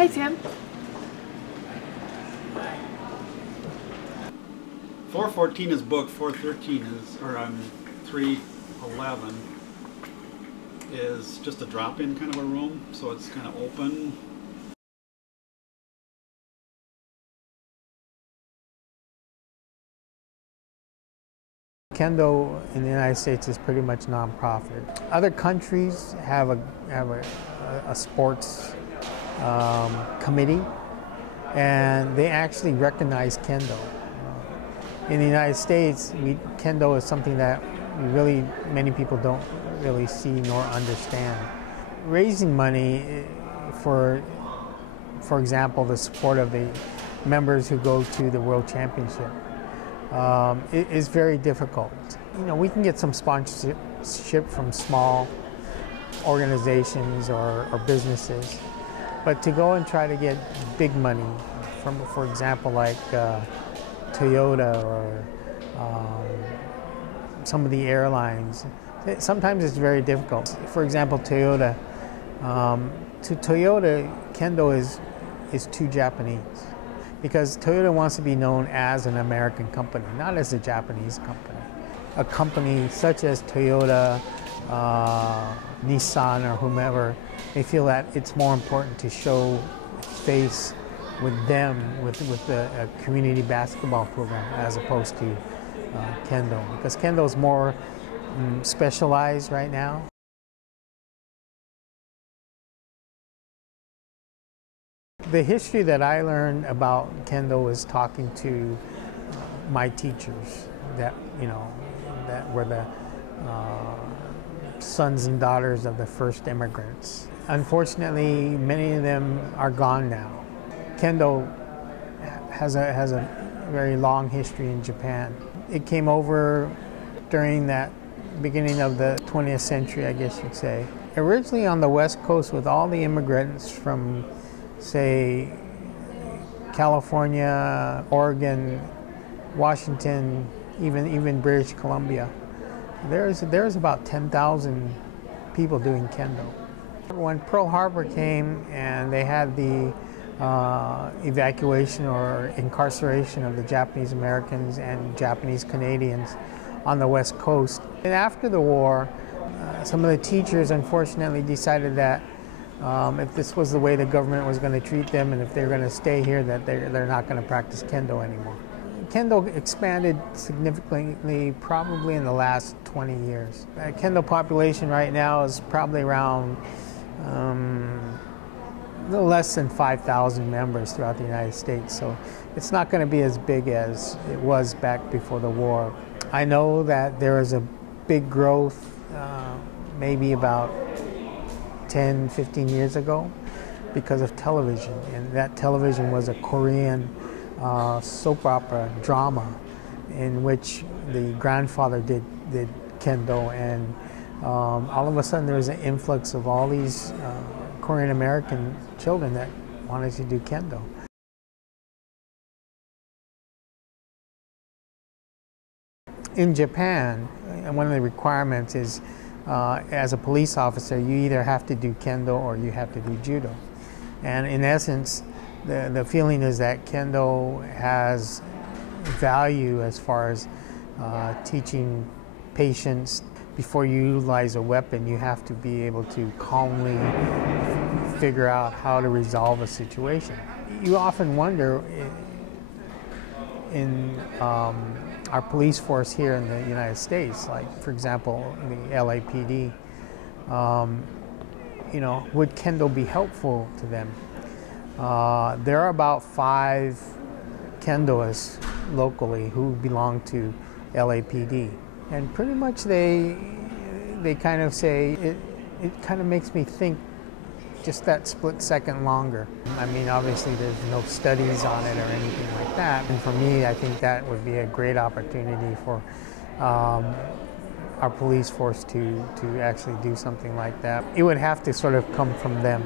Hi, Tim. 414 is booked, 413 is, or 311 is just a drop-in kind of a room, so it's kind of open. Kendo in the United States is pretty much nonprofit. Other countries have a sports committee, and they actually recognize Kendo. In the United States, Kendo is something that many people don't really see nor understand. Raising money for example, the support of the members who go to the World Championship is very difficult. You know, we can get some sponsorship from small organizations or businesses, but to go and try to get big money from, for example, like Toyota or some of the airlines, sometimes it's very difficult. For example, Toyota. To Toyota, Kendo is too Japanese, because Toyota wants to be known as an American company, not as a Japanese company. A company such as Toyota, Nissan, or whomever, they feel that it's more important to show face with them, with a community basketball program, as opposed to Kendo, because Kendo is more specialized right now. The history that I learned about Kendo was talking to my teachers that were the sons and daughters of the first immigrants. Unfortunately, many of them are gone now. Kendo has a very long history in Japan. It came over during that beginning of the 20th century, I guess you'd say. Originally on the West Coast, with all the immigrants from, say, California, Oregon, Washington, even British Columbia, there's about 10,000 people doing Kendo. When Pearl Harbor came and they had the evacuation or incarceration of the Japanese Americans and Japanese Canadians on the West Coast, and after the war, some of the teachers unfortunately decided that if this was the way the government was going to treat them, and if they're going to stay here, that they're not going to practice Kendo anymore. Kendo expanded significantly probably in the last 20 years. The Kendo population right now is probably around a little less than 5,000 members throughout the United States, so it's not going to be as big as it was back before the war. I know that there is a big growth maybe about 10, 15 years ago because of television, and that television was a Korean soap opera drama in which the grandfather did Kendo, and all of a sudden there was an influx of all these Korean American children that wanted to do Kendo. In Japan, one of the requirements is as a police officer, you either have to do Kendo or you have to do Judo. And in essence, the feeling is that Kendo has value as far as teaching patience. Before you utilize a weapon, you have to be able to calmly figure out how to resolve a situation. You often wonder in our police force here in the United States, like for example the LAPD, would Kendo be helpful to them? There are about 5 Kendoists locally who belong to LAPD, and pretty much they kind of say it kind of makes me think just that split second longer. I mean, obviously there's no studies on it or anything like that, and for me, I think that would be a great opportunity for our police force to actually do something like that. It would have to sort of come from them.